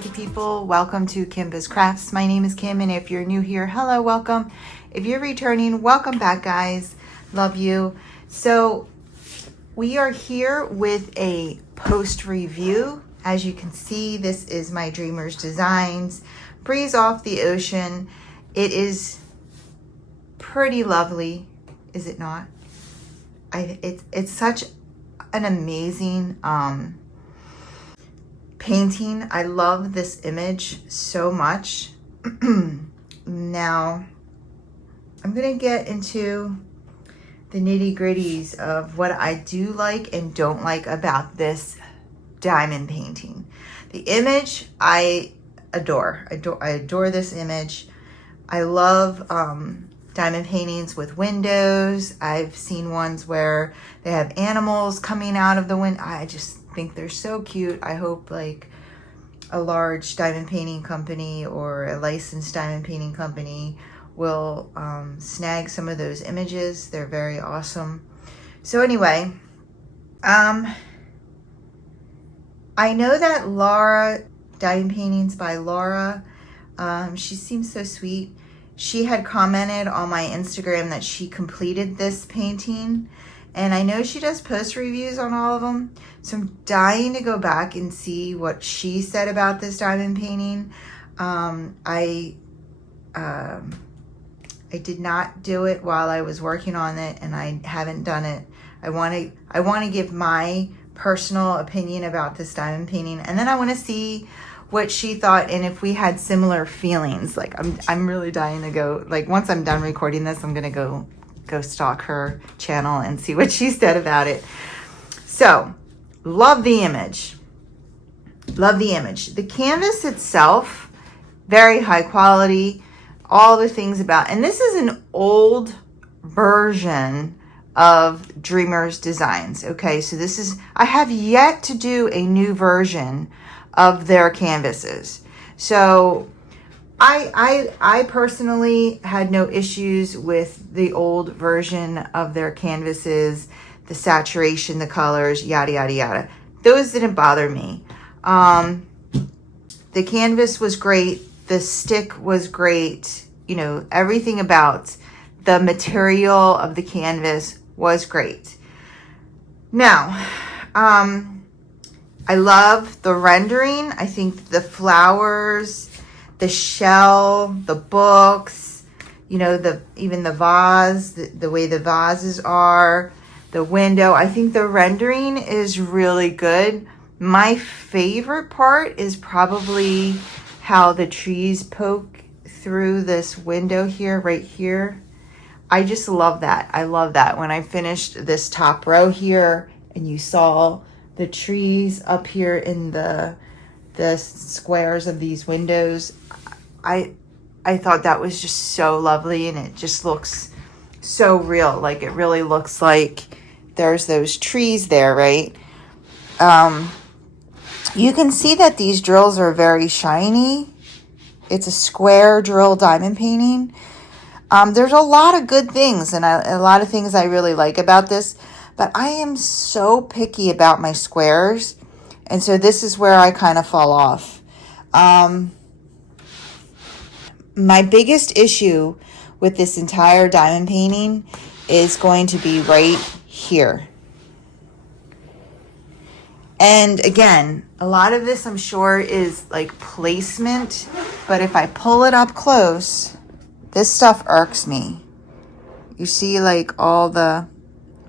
lucky people. Welcome to Kimbaskrafts. My name is Kim, and if you're new here, hello, welcome. If you're returning, welcome back, guys. Love you. So we are here with a post review. As you can see, this is my Dreamers Designs Breeze Off the Ocean. It is pretty lovely, is it not? It's such an amazing painting. I love this image so much. Now, I'm gonna get into the nitty-gritties of what I do like and don't like about this diamond painting. The image I adore. I adore this image. I love diamond paintings with windows. I've seen ones where they have animals coming out of the window. I just think they're so cute. I hope like a large diamond painting company or a licensed diamond painting company will snag some of those images. They're very awesome. So anyway, I know that Laura, Diamond Paintings by Laura, she seems so sweet. She had commented on my Instagram that she completed this painting, and I know she does post reviews on all of them. So I'm dying to go back and see what she said about this diamond painting. I did not do it while I was working on it, and I haven't done it. I want to give my personal opinion about this diamond painting, and then I want to see what she thought and if we had similar feelings. Like I'm really dying to go, like once I'm done recording this, I'm gonna go stalk her channel and see what she said about it. So love the image. Love the image. The canvas itself, very high quality, all the things about, and this is an old version of Dreamers Designs. Okay, so this is, I have yet to do a new version of their canvases. So I personally had no issues with the old version of their canvases, the saturation, the colors, yada, yada, yada. Those didn't bother me. The canvas was great. The stick was great. You know, everything about the material of the canvas was great. Now, I love the rendering. I think the flowers, the shell, the books, you know, even the vase, the way the vases are, the window. I think the rendering is really good. My favorite part is probably how the trees poke through this window here, right here. I just love that. I love that. When I finished this top row here and you saw the trees up here in the squares of these windows, I thought that was just so lovely, and it just looks so real. Like it really looks like there's those trees there, right? You can see that these drills are very shiny. It's a square drill diamond painting. There's a lot of good things and a lot of things I really like about this, but I am so picky about my squares, and so this is where I kind of fall off. My biggest issue with this entire diamond painting is going to be right here. And again, a lot of this I'm sure is like placement, but if I pull it up close, this stuff irks me. You see like all the,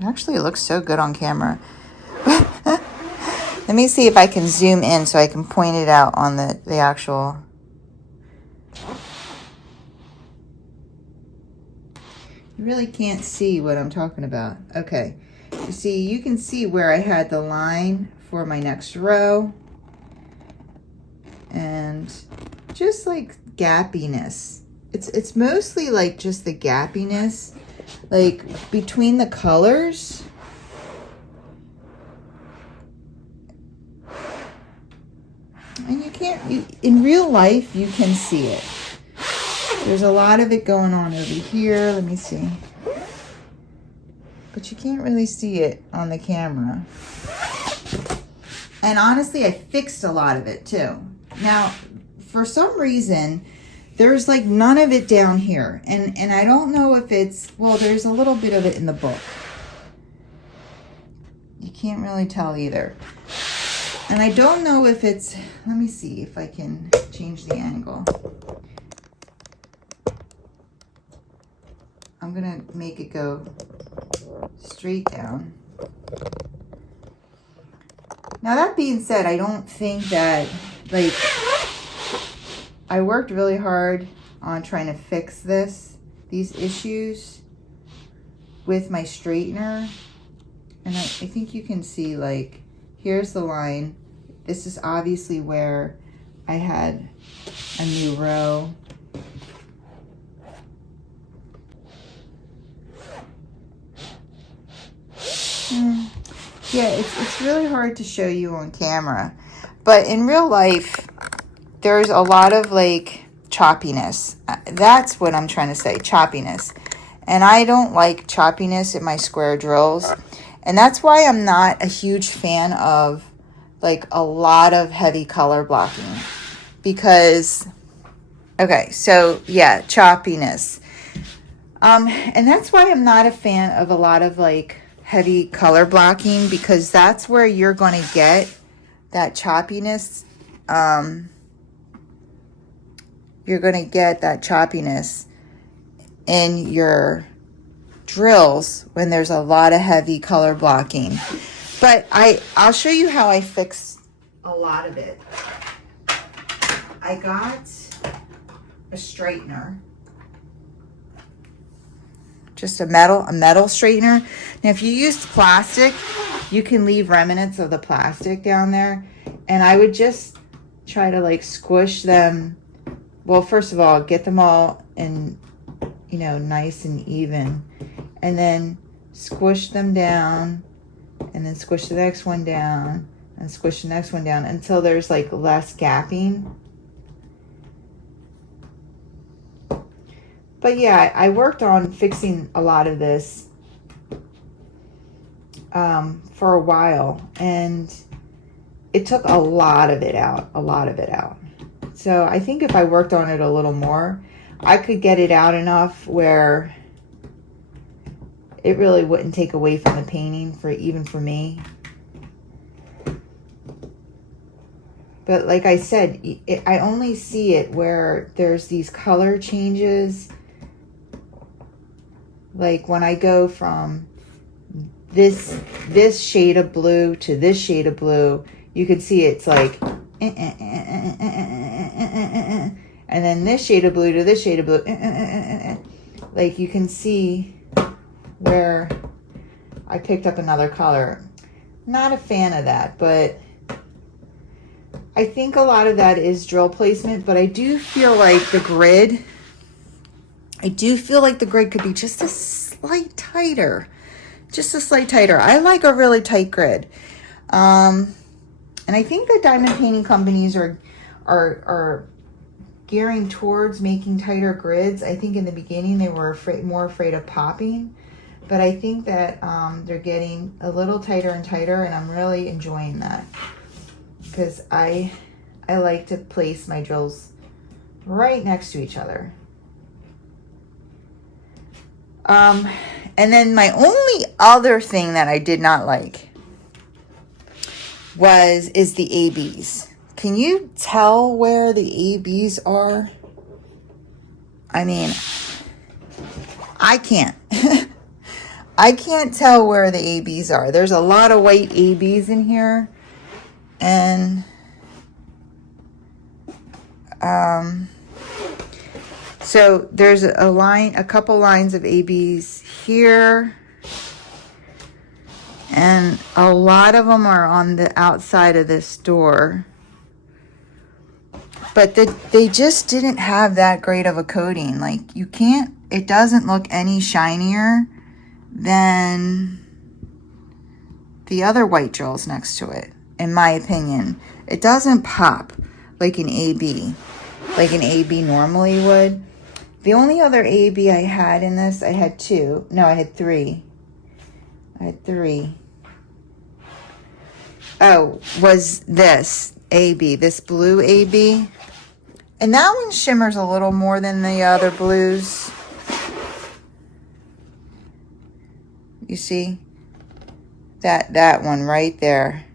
actually it looks so good on camera. Let me see if I can zoom in so I can point it out on the actual. You really can't see what I'm talking about. Okay, you see, you can see where I had the line for my next row. And just like gappiness. It's mostly like just the gappiness, like between the colors. And you can't, in real life, you can see it. There's a lot of it going on over here. Let me see. But you can't really see it on the camera. And honestly, I fixed a lot of it too. Now, for some reason, there's like none of it down here. And I don't know if it's, well, there's a little bit of it in the book. You can't really tell either. And I don't know if it's, let me see if I can change the angle. I'm gonna make it go straight down. Now that being said, I don't think that, like, I worked really hard on trying to fix these issues with my straightener. And I think you can see, like, here's the line. This is obviously where I had a new row. Yeah, it's really hard to show you on camera. But in real life, there's a lot of, like, choppiness. That's what I'm trying to say, choppiness. And I don't like choppiness in my square drills. And that's why I'm not a huge fan of, like, a lot of heavy color blocking. Because, okay, so, yeah, choppiness. And that's why I'm not a fan of a lot of, like, heavy color blocking, because that's where you're going to get that choppiness. You're going to get that choppiness in your drills when there's a lot of heavy color blocking. But I'll show you how I fixed a lot of it. I got a straightener. Just a metal straightener. Now, if you used plastic, you can leave remnants of the plastic down there. And I would just try to, like, squish them. Well, first of all, get them all in, you know, nice and even. And then squish them down. And then squish the next one down. And squish the next one down until there's, like, less gapping. But yeah, I worked on fixing a lot of this for a while, and it took a lot of it out, So I think if I worked on it a little more, I could get it out enough where it really wouldn't take away from the painting, even for me. But like I said, I only see it where there's these color changes. Like when I go from this shade of blue to this shade of blue, you can see it's like, and then this shade of blue to this shade of blue, like you can see where I picked up another color. Not a fan of that, but I think a lot of that is drill placement, but I do feel like the grid could be just a slight tighter. I like a really tight grid. And I think the diamond painting companies are gearing towards making tighter grids. I think in the beginning they were more afraid of popping, but I think that they're getting a little tighter and tighter, and I'm really enjoying that because I like to place my drills right next to each other. And then my only other thing that I did not like is the ABs. Can you tell where the ABs are? I mean, I can't. I can't tell where the ABs are. There's a lot of white ABs in here. And so there's a couple lines of ABs here, and a lot of them are on the outside of this door, but they just didn't have that great of a coating. Like it doesn't look any shinier than the other white drills next to it, in my opinion. It doesn't pop like an AB normally would. The only other AB I had in this, I had two. No, I had three. Oh, was this. AB, this blue AB. And that one shimmers a little more than the other blues. You see? That one right there.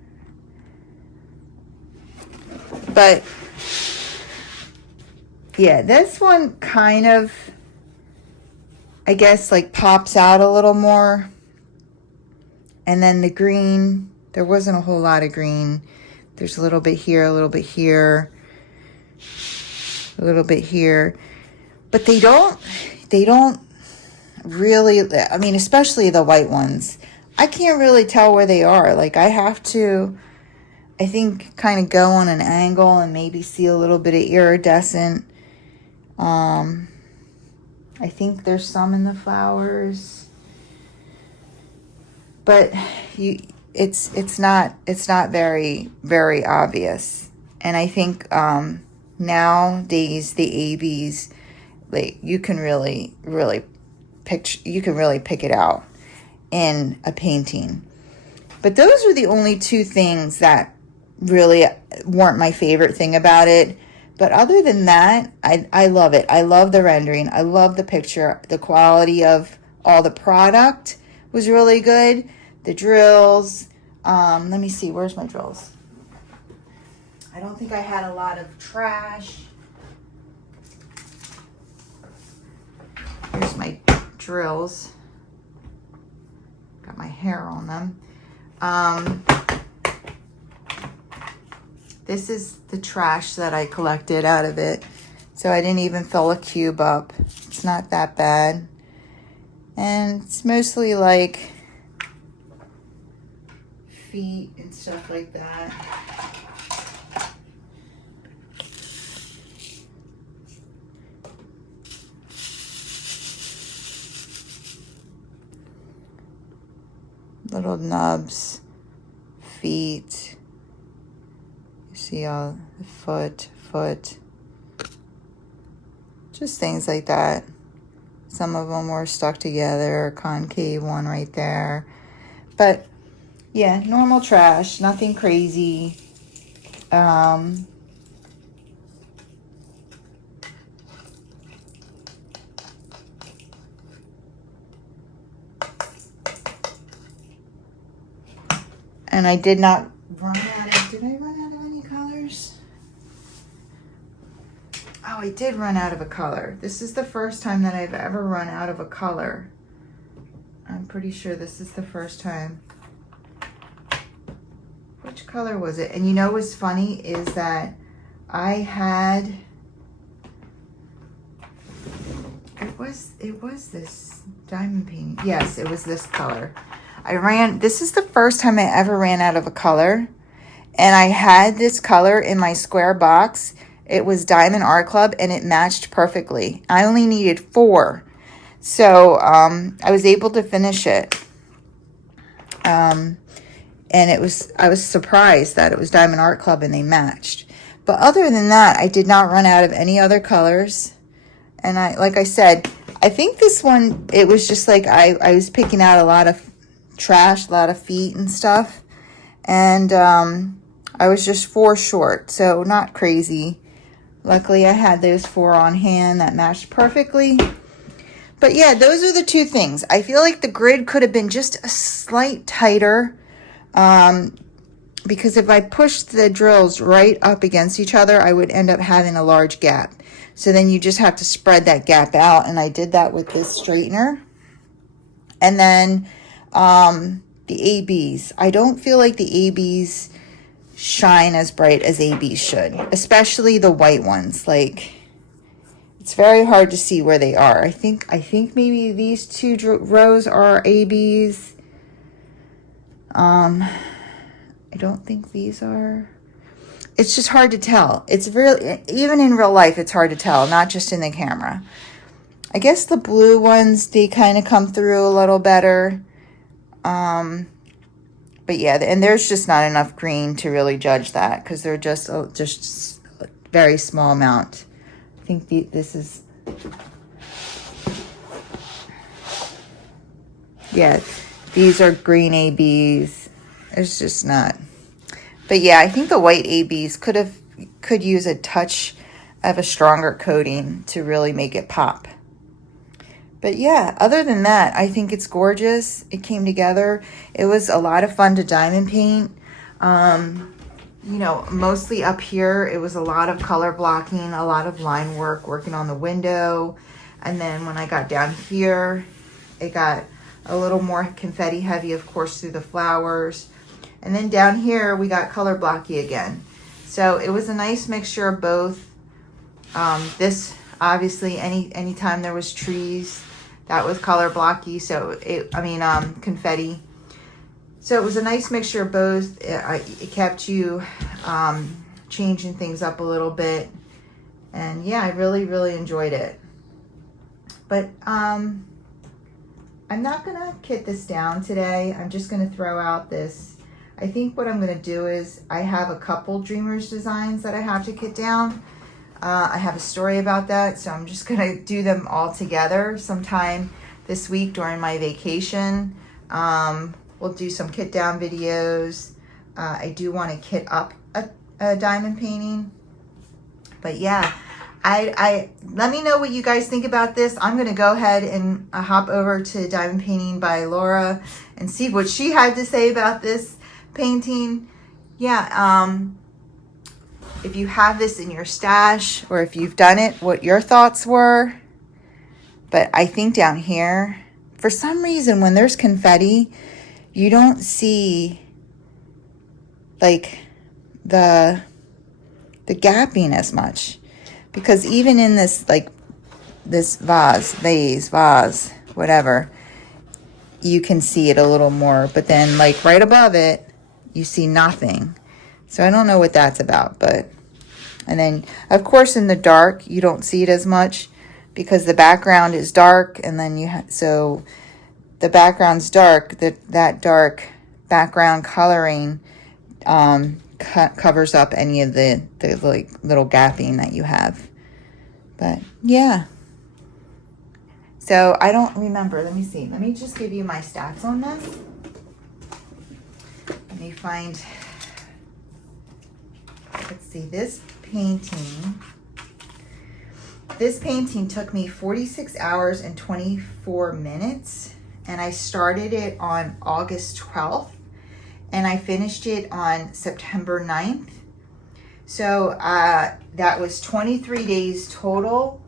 But yeah, this one kind of, I guess, like pops out a little more. And then the green, there wasn't a whole lot of green. There's a little bit here, a little bit here, a little bit here. But they don't really, I mean, especially the white ones. I can't really tell where they are. Like, I have to, I think, kind of go on an angle and maybe see a little bit of iridescent. I think there's some in the flowers, but it's not very, very obvious. And I think nowadays the ABs, like, you can really pick it out in a painting. But those were the only two things that really weren't my favorite thing about it. But other than that, I love it. I love the rendering. I love the picture. The quality of all the product was really good. The drills. Let me see. Where's my drills? I don't think I had a lot of trash. Here's my drills. Got my hair on them. This is the trash that I collected out of it. So I didn't even fill a cube up. It's not that bad. And it's mostly like feet and stuff like that. Little nubs, feet. See all the foot, just things like that. Some of them were stuck together, concave one right there. But yeah, normal trash, nothing crazy. And I did not run out of, did I run out of any colors? Oh, I did run out of a color. This is the first time that I've ever run out of a color. I'm pretty sure this is the first time. Which color was it? And you know what's funny is that I had, it was this diamond painting. Yes, it was this color. This is the first time I ever ran out of a color. And I had this color in my square box. It was Diamond Art Club, and it matched perfectly. I only needed 4. So I was able to finish it. And I was surprised that it was Diamond Art Club and they matched. But other than that, I did not run out of any other colors. And like I said, I think this one, it was just like I was picking out a lot of trash, a lot of feet and stuff. And I was just 4 short, so not crazy. Luckily, I had those 4 on hand that matched perfectly. But yeah, those are the 2 things. I feel like the grid could have been just a slight tighter. Because if I pushed the drills right up against each other, I would end up having a large gap. So then you just have to spread that gap out. And I did that with this straightener. And then the ABs. I don't feel like the ABs shine as bright as ABs should, especially the white ones. Like, it's very hard to see where they are. I think maybe these 2 rows are ABs. I don't think these are. It's just hard to tell. It's really, even in real life, it's hard to tell, not just in the camera. I guess the blue ones, they kind of come through a little better. But yeah, and there's just not enough green to really judge that because they're just a very small amount. I think this is, yeah, these are green ABs. It's just not But yeah, I think the white ABs could use a touch of a stronger coating to really make it pop. But yeah, other than that, I think it's gorgeous. It came together. It was a lot of fun to diamond paint. You know, mostly up here, it was a lot of color blocking, a lot of line work, working on the window. And then when I got down here, it got a little more confetti heavy, of course, through the flowers. And then down here, we got color blocky again. So it was a nice mixture of both. This, obviously, anytime there was trees, that was color blocky. So, confetti. So it was a nice mixture of both. It kept you changing things up a little bit. And yeah, I really, really enjoyed it. But I'm not gonna kit this down today. I'm just gonna throw out this. I think what I'm gonna do is I have a couple Dreamers designs that I have to kit down. I have a story about that, so I'm just gonna do them all together sometime this week during my vacation. We'll do some kit down videos. I do want to kit up a diamond painting. But yeah, I let me know what you guys think about this. I'm going to go ahead and hop over to Diamond Painting by Laura and see what she had to say about this painting. Yeah, if you have this in your stash or if you've done it, what your thoughts were. But I think down here, for some reason, when there's confetti, you don't see like the gapping as much, because even in this, like this vase, whatever, you can see it a little more, but then like right above it, you see nothing. So I don't know what that's about, but, and then of course in the dark, you don't see it as much because the background is dark, and then so the background's dark, that dark background coloring covers up any of the like little gapping that you have. But yeah, so I don't remember. Let me see. Let me just give you my stats on this. Let me find, let's see, this painting took me 46 hours and 24 minutes. And I started it on August 12th, and I finished it on September 9th. So that was 23 days total.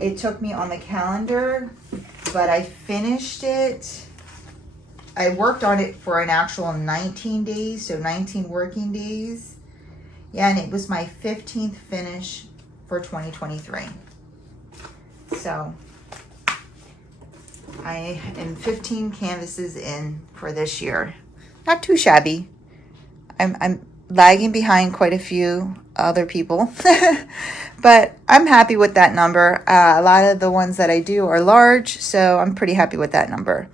It took me on the calendar, but I finished it. I worked on it for an actual 19 days, so 19 working days. Yeah, and it was my 15th finish for 2023. So I am 15 canvases in for this year. Not too shabby. I'm lagging behind quite a few other people, but I'm happy with that number. A lot of the ones that I do are large, so I'm pretty happy with that number.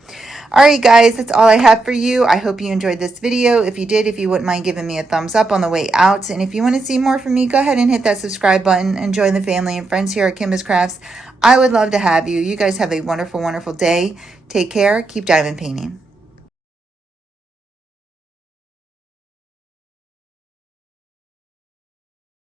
All right, guys, that's all I have for you. I hope you enjoyed this video. If you did, if you wouldn't mind giving me a thumbs up on the way out. And if you want to see more from me, go ahead and hit that subscribe button and join the family and friends here at Kimbaskrafts. I would love to have you. You guys have a wonderful, wonderful day. Take care. Keep diamond painting.